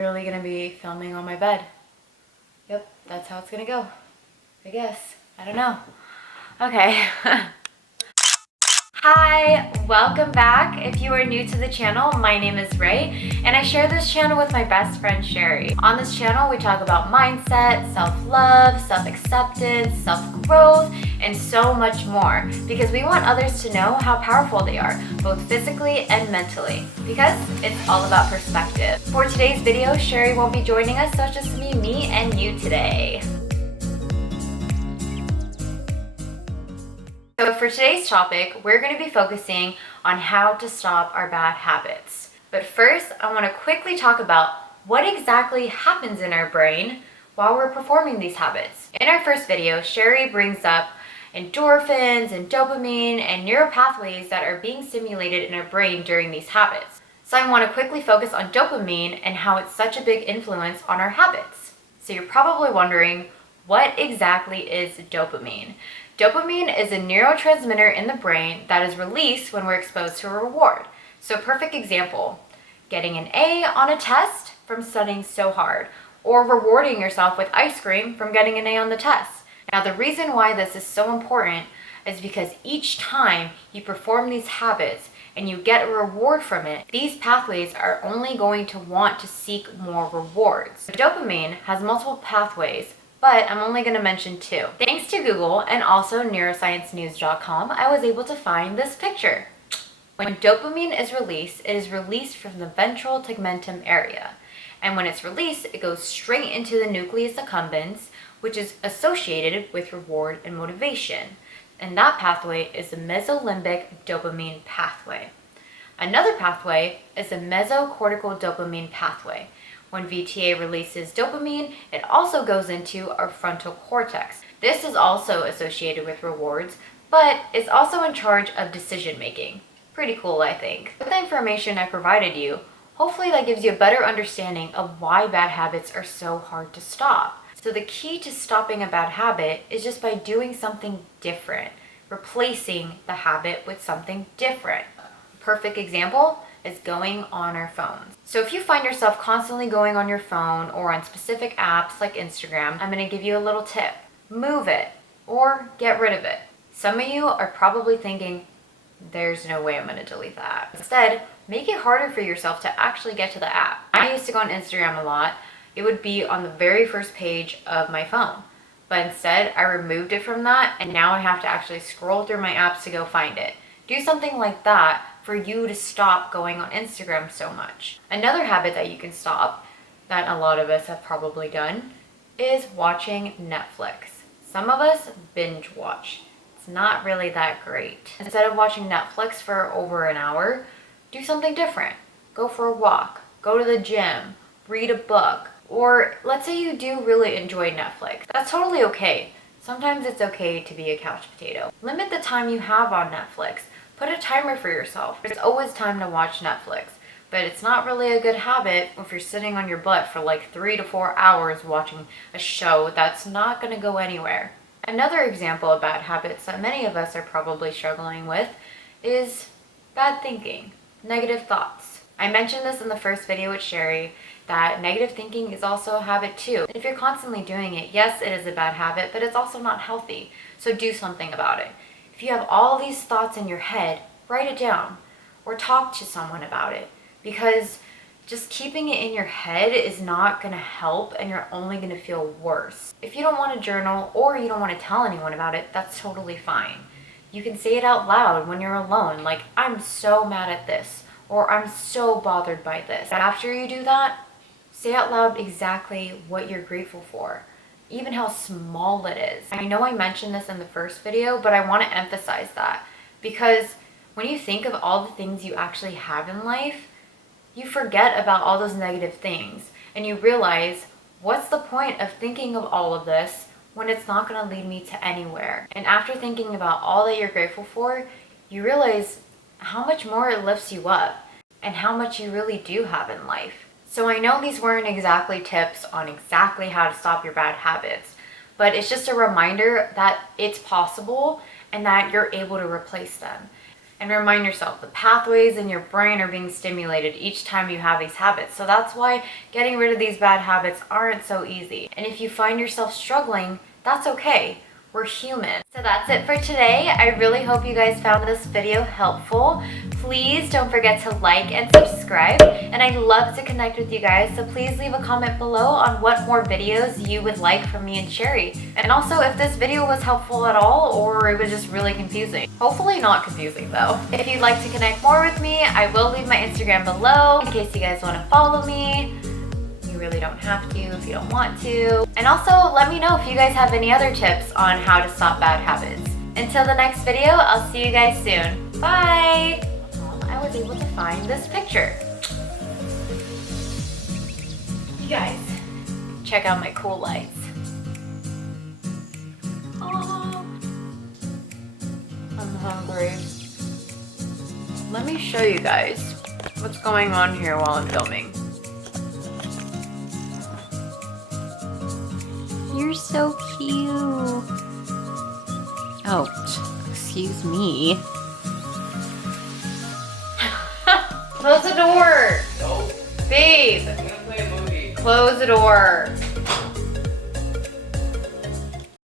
Really gonna be filming on my bed. Yep, that's how it's gonna go. I guess. I don't know. Okay. Hi, welcome back. If you are new to the channel, my name is Ray, and I share this channel with my best friend Shari. On this channel, we talk about mindset, self-love, self-acceptance, self-growth, and so much more, because we want others to know how powerful they are, both physically and mentally, because it's all about perspective. For today's video, Shari won't be joining us, so it's just me and you today. So for today's topic, we're going to be focusing on how to stop our bad habits. But first, I want to quickly talk about what exactly happens in our brain while we're performing these habits. In our first video, Shari brings up endorphins and dopamine and neural pathways that are being stimulated in our brain during these habits. So I want to quickly focus on dopamine and how it's such a big influence on our habits. So you're probably wondering, what exactly is dopamine? Dopamine is a neurotransmitter in the brain that is released when we're exposed to a reward. So perfect example, getting an A on a test from studying so hard, or rewarding yourself with ice cream from getting an A on the test. Now the reason why this is so important is because each time you perform these habits and you get a reward from it, these pathways are only going to want to seek more rewards. Dopamine has multiple pathways, but I'm only going to mention two. Thanks to Google and also neurosciencenews.com, I was able to find this picture. When dopamine is released, it is released from the ventral tegmentum area. And when it's released, it goes straight into the nucleus accumbens, which is associated with reward and motivation. And that pathway is the mesolimbic dopamine pathway. Another pathway is the mesocortical dopamine pathway. When VTA releases dopamine, it also goes into our frontal cortex. This is also associated with rewards, but it's also in charge of decision making. Pretty cool, I think. With the information I provided you, hopefully that gives you a better understanding of why bad habits are so hard to stop. So the key to stopping a bad habit is just by doing something different, replacing the habit with something different. Perfect example is going on our phones. So if you find yourself constantly going on your phone or on specific apps like Instagram, I'm going to give you a little tip. Move it or get rid of it. Some of you are probably thinking, there's no way I'm going to delete that. Instead, make it harder for yourself to actually get to the app. I used to go on Instagram a lot. It would be on the very first page of my phone. But instead, I removed it from that, and now I have to actually scroll through my apps to go find it. Do something like that for you to stop going on Instagram so much. Another habit that you can stop, that a lot of us have probably done, is watching Netflix. Some of us binge watch. It's not really that great. Instead of watching Netflix for over an hour, do something different. Go for a walk, go to the gym, read a book, or let's say you do really enjoy Netflix. That's totally okay. Sometimes it's okay to be a couch potato. Limit the time you have on Netflix. Put a timer for yourself. There's always time to watch Netflix, but it's not really a good habit if you're sitting on your butt for like 3 to 4 hours watching a show that's not going to go anywhere. Another example of bad habits that many of us are probably struggling with is bad thinking, negative thoughts. I mentioned this in the first video with Shari, that negative thinking is also a habit too. If you're constantly doing it, yes, it is a bad habit, but it's also not healthy. So do something about it. If you have all these thoughts in your head, write it down or talk to someone about it, because just keeping it in your head is not going to help and you're only going to feel worse. If you don't want to journal or you don't want to tell anyone about it, that's totally fine. You can say it out loud when you're alone, like, I'm so mad at this, or I'm so bothered by this. But after you do that, say out loud exactly what you're grateful for, even how small it is. I know I mentioned this in the first video, but I want to emphasize that, because when you think of all the things you actually have in life, you forget about all those negative things and you realize, what's the point of thinking of all of this when it's not going to lead me to anywhere? And after thinking about all that you're grateful for, you realize how much more it lifts you up and how much you really do have in life. So I know these weren't exactly tips on exactly how to stop your bad habits, but it's just a reminder that it's possible and that you're able to replace them. And remind yourself, the pathways in your brain are being stimulated each time you have these habits. So that's why getting rid of these bad habits aren't so easy. And if you find yourself struggling, that's okay. We're human. So that's it for today. I really hope you guys found this video helpful. Please don't forget to like and subscribe. And I'd love to connect with you guys. So please leave a comment below on what more videos you would like from me and Shari. And also if this video was helpful at all or it was just really confusing. Hopefully not confusing though. If you'd like to connect more with me, I will leave my Instagram below in case you guys want to follow me. Really don't have to if you don't want to. And also let me know if you guys have any other tips on how to stop bad habits. Until the next video, I'll see you guys soon. Bye! I was able to find this picture. You guys, check out my cool lights. Oh, I'm hungry. Let me show you guys what's going on here while I'm filming. You're so cute. Oh, excuse me. Close the door. No. Babe. I'm gonna play a movie. Close the door.